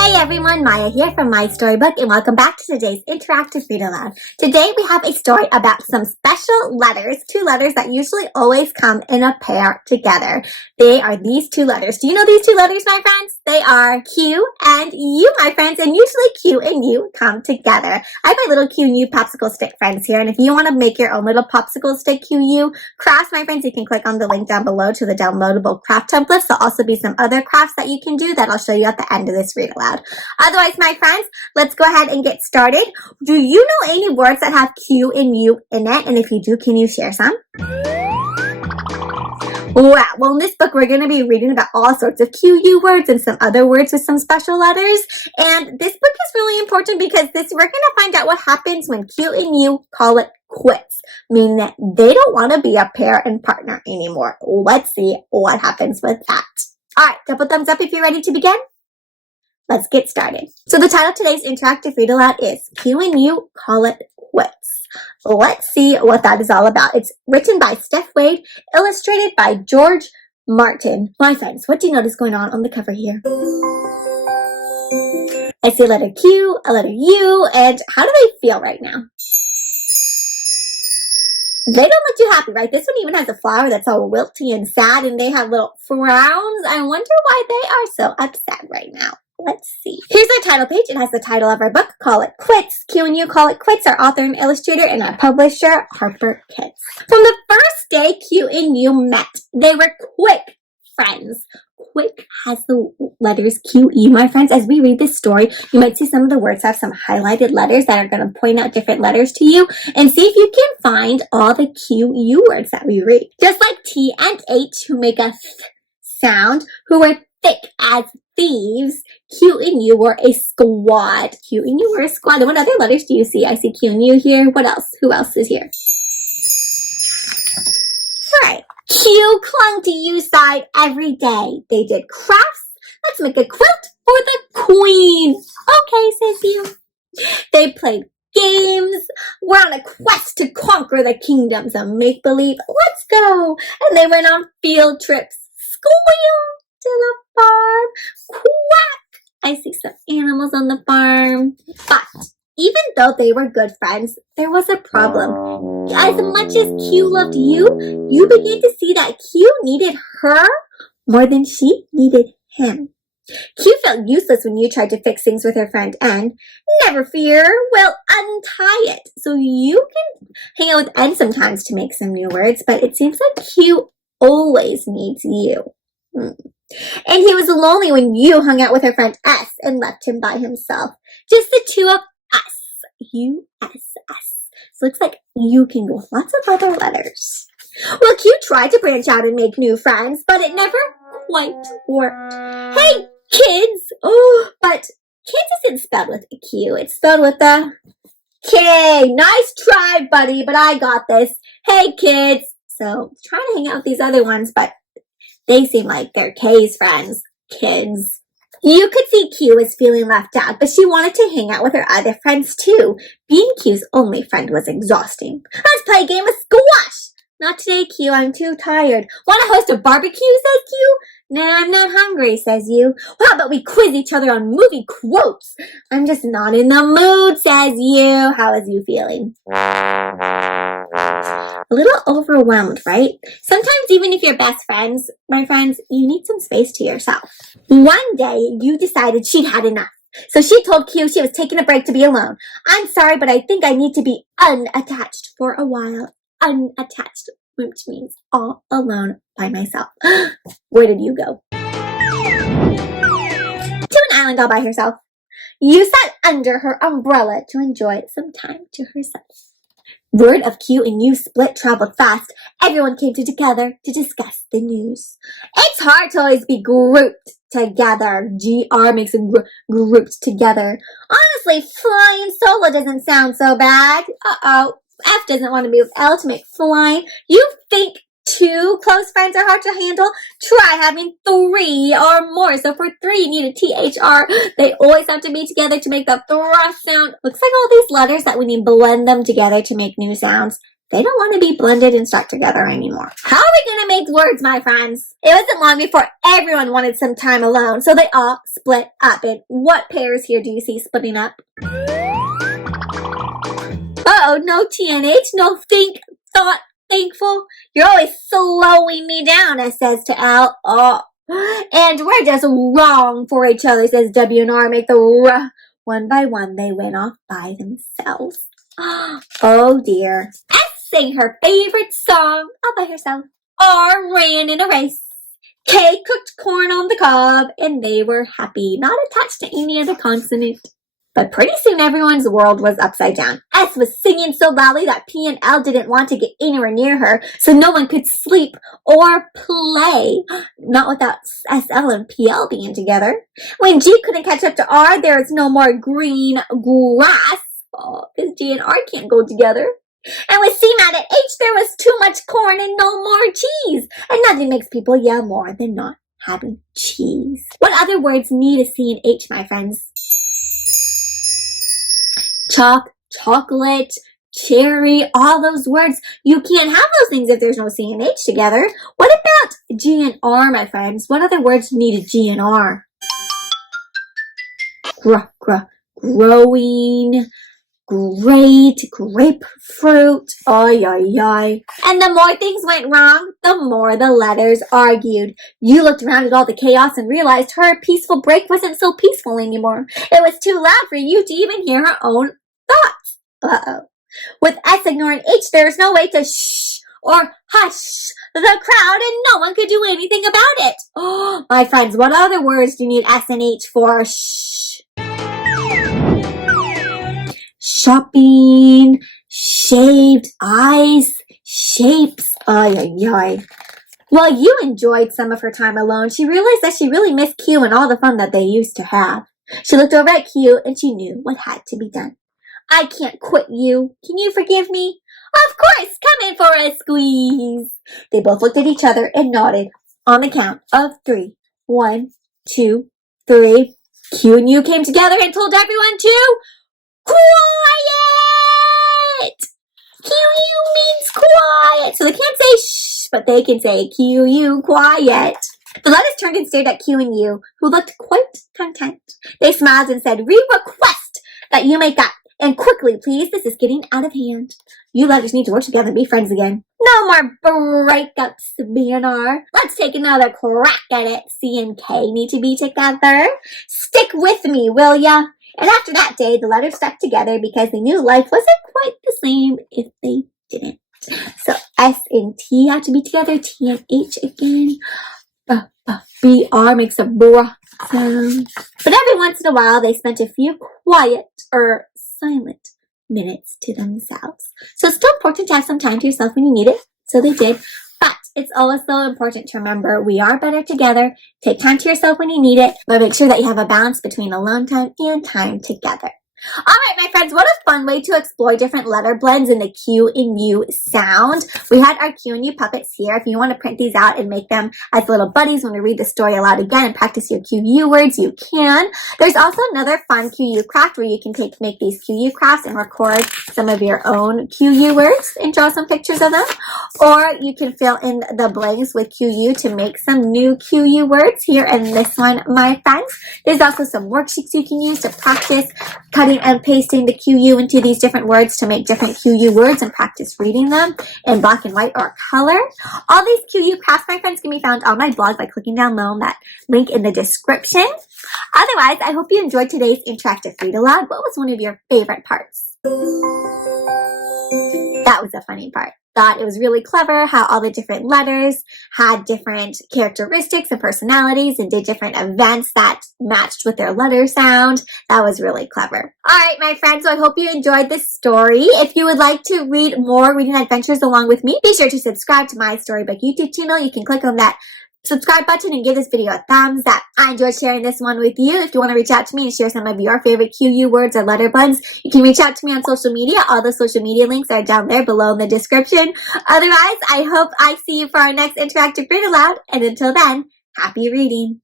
Hey everyone, Maya here from MaiStoryBook, and welcome back to today's interactive read aloud. Today we have a story about some special letters, two letters that usually always come in a pair together. They are these two letters. Do you know these two letters, my friends? They are Q and U, my friends, and usually Q and U come together. I have my little Q and U popsicle stick friends here, and if you want to make your own little popsicle stick QU crafts, my friends, you can click on the link down below to the downloadable craft templates. There'll also be some other crafts that you can do that I'll show you at the end of this read aloud. Otherwise, my friends, let's go ahead and get started. Do you know any words that have Q and U in it? And if you do, can you share some? Wow, well in this book we're going to be reading about all sorts of QU words and some other words with some special letters. And this book is really important because we're going to find out what happens when Q and U call it quits, meaning that they don't want to be a pair and partner anymore. Let's see what happens with that. Alright, double thumbs up if you're ready to begin. Let's get started. So the title of today's interactive read aloud is Q and U Call It Quits. Let's see what that is all about. It's written by Stef, illustrated by George Martin. My friends, what do you notice going on the cover here? I see a letter Q, a letter U, and how do they feel right now? They don't look too happy, right? This one even has a flower that's all wilty and sad, and they have little frowns. I wonder why they are so upset right now. Let's see. Here's our title page. It has the title of our book, Call It Quits. Q and U Call It Quits, our author and illustrator, and our publisher, HarperKids. From the first day Q and U met, they were quick friends. Quick has the letters QE, my friends. As we read this story, you might see some of the words have some highlighted letters that are going to point out different letters to you, and see if you can find all the QU words that we read. Just like T and H, who make a th sound, who are thick as thieves, Q and U were a squad. Q and U were a squad. And what other letters do you see? I see Q and U here. What else? Who else is here? Alright. Q clung to U's side every day. They did crafts. Let's make a quilt for the queen. Okay, says U. They played games. We're on a quest to conquer the kingdoms of make-believe. Let's go. And they went on field trips. Squeal to the farm. Quack! I see some animals on the farm. But even though they were good friends, there was a problem. As much as Q loved U, you began to see that Q needed her more than she needed him. Q felt useless when U tried to fix things with her friend N. Never fear, we'll untie it. So you can hang out with N sometimes to make some new words, but it seems like Q always needs U. And he was lonely when U hung out with her friend S and left him by himself. Just the two of us. U-S-S. So looks like U can go with lots of other letters. Well, Q tried to branch out and make new friends, but it never quite worked. Hey, kids! Oh, but kids isn't spelled with a Q. It's spelled with a K. Nice try, buddy, but I got this. Hey, kids! So, trying to hang out with these other ones, but they seem like they're K's friends. Kids. You could see Q was feeling left out, but she wanted to hang out with her other friends too. Being Q's only friend was exhausting. Let's play a game of squash! Not today, Q. I'm too tired. Want to host a barbecue, says Q. Nah, I'm not hungry, says U. Well, how about we quiz each other on movie quotes? I'm just not in the mood, says U. How is U feeling? A little overwhelmed, right? Sometimes even if you're best friends, my friends, you need some space to yourself. One day, U decided she'd had enough. So she told Q she was taking a break to be alone. I'm sorry, but I think I need to be unattached for a while. Unattached, which means all alone by myself. Where did you go? To an island all by herself. You sat under her umbrella to enjoy some time to herself. Word of Q and U split traveled fast. Everyone came together to discuss the news. It's hard to always be grouped together. GR makes them grouped together. Honestly, flying solo doesn't sound so bad. Uh-oh. F doesn't want to be with L to make flying. You think two close friends are hard to handle? Try having three or more. So for three, you need a THR. They always have to be together to make the thrust sound. Looks like all these letters that we need to blend them together to make new sounds. They don't want to be blended and stuck together anymore. How are we going to make words, my friends? It wasn't long before everyone wanted some time alone, so they all split up. And what pairs here do you see splitting up? Uh-oh, no TNH, no think, thought, thankful. You're always slowing me down, I says to Al. Oh, and we're just wrong for each other, says W and R. Make the r. One by one, they went off by themselves. Oh dear. S sang her favorite song all by herself. R ran in a race. K cooked corn on the cob, and they were happy, not attached to any other consonant. But pretty soon everyone's world was upside down. S was singing so loudly that P and L didn't want to get anywhere near her, so no one could sleep or play. Not without SL and PL being together. When G couldn't catch up to R, there is no more green grass. Oh, because G and R can't go together. And with C mad at H, there was too much corn and no more cheese. And nothing makes people yell more than not having cheese. What other words need a C and H, my friends? Chalk, chocolate, cherry, all those words. You can't have those things if there's no C and H together. What about G and R, my friends? What other words need a G and R? Growing, great, grapefruit, ay, ay, ay. And the more things went wrong, the more the letters argued. You looked around at all the chaos and realized her peaceful break wasn't so peaceful anymore. It was too loud for you to even hear her own thoughts. Uh-oh. With S ignoring H, there's no way to shh or hush the crowd, and no one could do anything about it. Oh, my friends, what other words do you need S and H for? Shh. Shopping, shaved, eyes, shapes, ay, ay, ay. While you enjoyed some of her time alone, she realized that she really missed Q and all the fun that they used to have. She looked over at Q and she knew what had to be done. I can't quit you. Can you forgive me? Of course, come in for a squeeze. They both looked at each other and nodded on the count of 3. 1, 2, 3. Q and U came together and told everyone to quiet! Q-U means quiet. So they can't say shh, but they can say Q-U, quiet. The letters turned and stared at Q and U, who looked quite content. They smiled and said, we request that you make up. And quickly, please. This is getting out of hand. You letters need to work together and be friends again. No more breakups, B and R. Let's take another crack at it. C and K need to be together. Stick with me, will ya? And after that day, the letters stuck together because they knew life wasn't quite the same if they didn't. So S and T have to be together. T and H again. B-R makes a bruh sound. But every once in a while, they spent a few quiet or silent minutes to themselves. So it's still important to have some time to yourself when you need it. So they did. But it's also important to remember we are better together. Take time to yourself when you need it, but make sure that you have a balance between alone time and time together. All right, my friends, what a fun way to explore different letter blends in the Q and U sound. We had our Q and U puppets here. If you want to print these out and make them as little buddies when we read the story aloud again and practice your QU words, you can. There's also another fun QU craft where you can make these QU crafts and record some of your own QU words and draw some pictures of them. Or you can fill in the blanks with QU to make some new QU words here in this one, my friends. There's also some worksheets you can use to practice cutting and pasting the QU into these different words to make different QU words and practice reading them in black and white or color. All these QU crafts, my friends, can be found on my blog by clicking down below on that link in the description. Otherwise, I hope you enjoyed today's interactive read aloud. What was one of your favorite parts? That was a funny part. Thought it was really clever how all the different letters had different characteristics and personalities and did different events that matched with their letter sound. That was really clever. All right, my friends, so I hope you enjoyed this story. If you would like to read more reading adventures along with me, be sure to subscribe to my Storybook YouTube channel. You can click on that subscribe button and give this video a thumbs up. I enjoyed sharing this one with you. If you want to reach out to me and share some of your favorite QU words or letter blends, you can reach out to me on social media. All the social media links are down there below in the description. Otherwise, I hope I see you for our next interactive read aloud. And until then, happy reading.